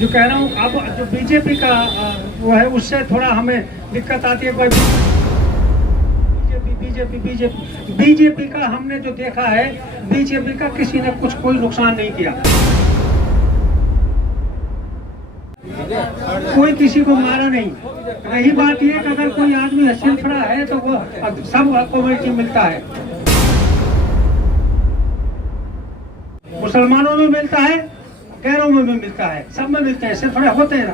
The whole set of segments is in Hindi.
जो कह रहा हूँ, अब जो बीजेपी का वो है, उससे थोड़ा हमें दिक्कत आती है। कोई बीजेपी का हमने जो देखा है, बीजेपी का किसी ने कुछ कोई नुकसान नहीं किया, कोई किसी को मारा नहीं। रही बात ये कि अगर कोई आदमी हसीन खड़ा है तो वो सब कम्युनिटी मिलता है, मुसलमानों में मिलता है, गैरों में भी मिलता है, सब में मिलते हैं, सिर्फ होते हैं।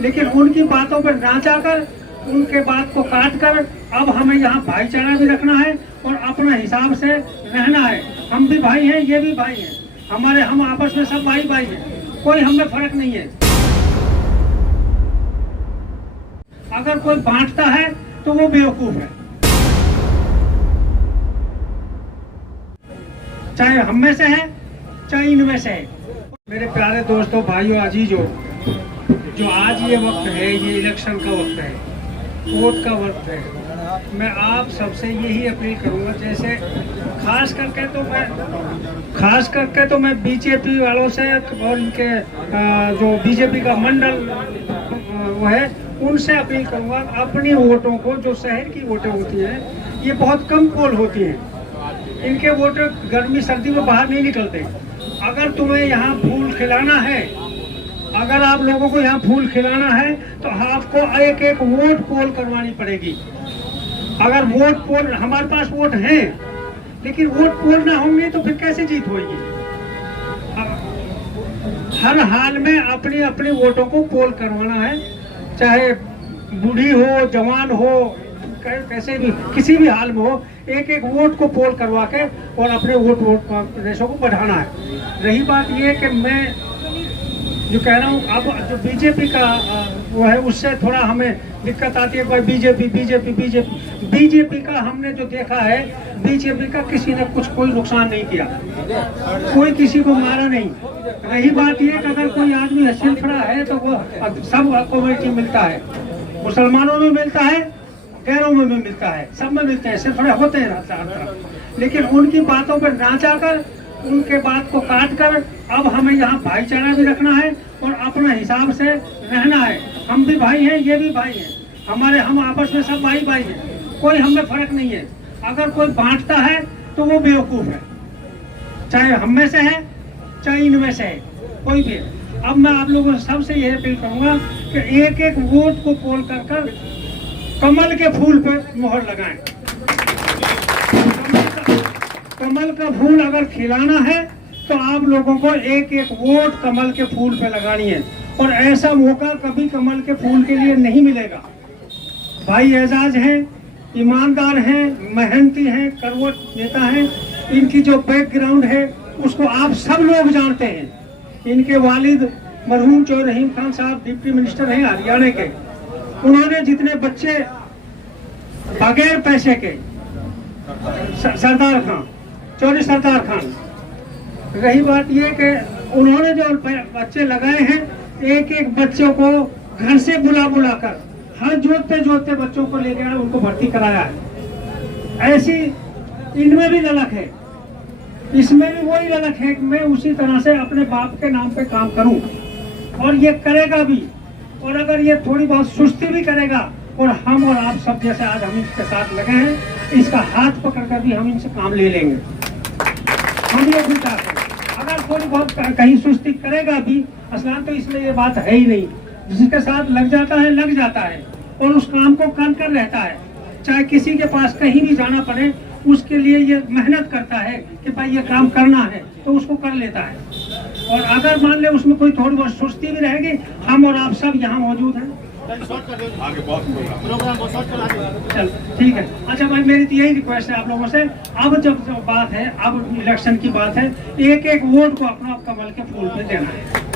लेकिन उनकी बातों पर ना जाकर, उनके बात को काट कर, अब हमें यहाँ भाईचारा भी रखना है और अपने हिसाब से रहना है। हम भी भाई हैं, ये भी भाई हैं, हम आपस में सब भाई भाई हैं, कोई हमें फर्क नहीं है। अगर कोई बांटता है तो वो बेवकूफ है, चाहे हम में से है चाहे इनमें से है। मेरे प्यारे दोस्तों, भाइयों, अजीजों, जो आज ये वक्त है, ये इलेक्शन का वक्त है, वोट का वक्त है, मैं आप सबसे यही अपील करूंगा, जैसे खास करके तो मैं बीजेपी वालों से और इनके जो बीजेपी का मंडल वो है, उनसे अपील करूंगा, अपनी वोटों को, जो शहर की वोटें होती हैं, ये बहुत कम पोल होती हैं, इनके वोटर गर्मी सर्दी में बाहर नहीं निकलते। अगर तुम्हें यहाँ फूल खिलाना है, अगर आप लोगों को यहाँ फूल खिलाना है तो आपको एक एक वोट पोल करवानी पड़ेगी। अगर वोट पोल, हमारे पास वोट हैं लेकिन वोट पोल ना होंगे तो फिर कैसे जीत होगी। हर हाल में अपनी अपनी वोटों को पोल करवाना है, चाहे बूढ़ी हो, जवान हो, कैसे भी, किसी भी हाल में हो, एक एक वोट को पोल करवा के और अपने वोट प्रदेशों को बढ़ाना है। रही बात ये कि मैं जो कह रहा हूँ, अब जो बीजेपी का वो है, उससे थोड़ा हमें दिक्कत आती है। कोई बीजेपी का हमने जो देखा है, बीजेपी का किसी ने कुछ कोई नुकसान नहीं किया, कोई किसी को मारा नहीं। रही बात ये कि अगर कोई आदमी हसीन खड़ा है तो वो सब कम्युनिटी मिलता है, मुसलमानों में मिलता है, गैरों में भी मिलता है, सब में मिलते हैं, सिर्फ होते हैं। लेकिन उनकी बातों पर ना जाकर, उनके बात को काट कर, अब हमें यहाँ भाईचारा भी रखना है और अपने हिसाब से रहना है। हम भी भाई हैं, ये भी भाई हैं, हम आपस में सब भाई भाई हैं, कोई हमें फर्क नहीं है। अगर कोई बांटता है तो वो बेवकूफ है, चाहे हम में से है चाहे इनमें से है, कोई भी है। अब मैं आप लोगों से सबसे यह अपील करूंगा कि एक एक वोट को पोल कर कमल के फूल पर मोहर लगाएं। कमल का फूल अगर खिलाना है तो आप लोगों को एक एक वोट कमल के फूल पे लगानी है, और ऐसा मौका कभी कमल के फूल के लिए नहीं मिलेगा। भाई एजाज हैं, ईमानदार हैं, मेहनती हैं, करवट नेता हैं, इनकी जो बैकग्राउंड है उसको आप सब लोग जानते हैं। इनके वालिद मरहूम चौधरी रहीम खान साहब डिप्टी मिनिस्टर हैं हरियाणा के। उन्होंने जितने बच्चे बगैर पैसे के, सरदार खान, चौधरी सरदार खान, रही बात ये कि उन्होंने जो बच्चे लगाए हैं, एक एक बच्चों को घर से बुला कर, हर जोतते बच्चों को ले गया, उनको भर्ती कराया है। ऐसी इनमें भी ललक है, इसमें भी वही ललक है कि मैं उसी तरह से अपने बाप के नाम पे काम करूं, और ये करेगा भी। और अगर ये थोड़ी बहुत सुस्ती भी करेगा, और हम और आप सब जैसे आज हम इसके साथ लगे हैं, इसका हाथ पकड़ कर भी हम इनसे काम ले लेंगे। हम लोग भी चाहते हैं, अगर थोड़ी बहुत कहीं सुस्ती करेगा भी, असलान तो इसमें ये बात है ही नहीं, जिसके साथ लग जाता है और उस काम को कर रहता है, चाहे किसी के पास कहीं भी जाना पड़े, उसके लिए ये मेहनत करता है कि भाई ये काम करना है, तो उसको कर लेता है। और अगर मान ले उसमें कोई थोड़ी बहुत सुस्ती भी रहेगी, हम और आप सब यहाँ मौजूद हैं। चल ठीक है। अच्छा भाई, मेरी तो यही रिक्वेस्ट है आप लोगों से, अब जब बात है, अब इलेक्शन की बात है, एक एक वोट को अपना कमल के फूल पे देना है।